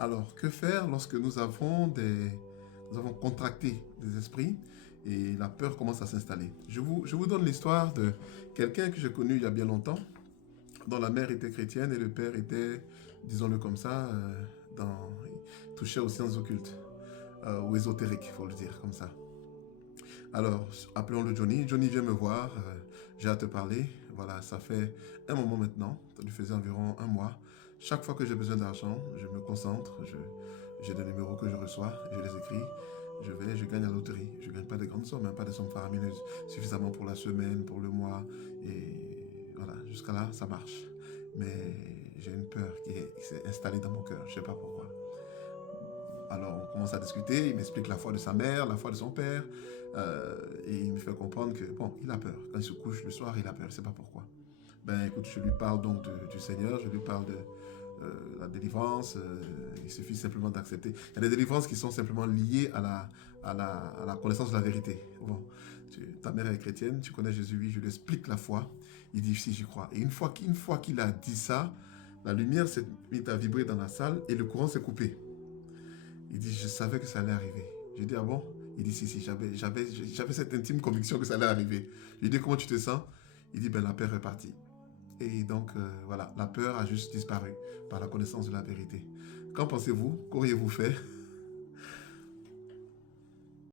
Alors, que faire lorsque nous avons contracté des esprits et la peur commence à s'installer? Je vous donne l'histoire de quelqu'un que j'ai connu il y a bien longtemps, dont la mère était chrétienne et le père était, disons-le comme ça, il touchait aux sciences occultes, ou ésotériques, il faut le dire comme ça. Alors, appelons-le Johnny. Johnny, viens me voir, j'ai à te parler. Voilà, ça fait un moment maintenant, ça lui faisait environ un mois. Chaque fois que j'ai besoin d'argent, je me concentre, j'ai des numéros que je reçois, je les écris, je gagne à la loterie. Je ne gagne pas de grandes sommes, hein, pas des sommes faramineuses, suffisamment pour la semaine, pour le mois, et voilà, jusqu'à là, ça marche. Mais j'ai une peur qui s'est installée dans mon cœur, je ne sais pas pourquoi. Alors on commence à discuter, il m'explique la foi de sa mère, la foi de son père, et il me fait comprendre que, bon, il a peur. Quand il se couche le soir, il a peur, je ne sais pas pourquoi. Ben écoute, je lui parle donc du Seigneur, je lui parle de la délivrance, il suffit simplement d'accepter. Il y a des délivrances qui sont simplement liées à la connaissance de la vérité. Bon, ta mère est chrétienne, tu connais Jésus, oui, je lui explique la foi, il dit si j'y crois. Et une fois qu'il a dit ça, la lumière s'est mise à vibrer dans la salle et le courant s'est coupé. Il dit, je savais que ça allait arriver. J'ai dit, ah bon? Il dit, si, j'avais cette intime conviction que ça allait arriver. Je lui ai dit, comment tu te sens? Il dit, ben la peur est partie. Et donc, voilà, la peur a juste disparu par la connaissance de la vérité. Qu'en pensez-vous? Qu'auriez-vous fait?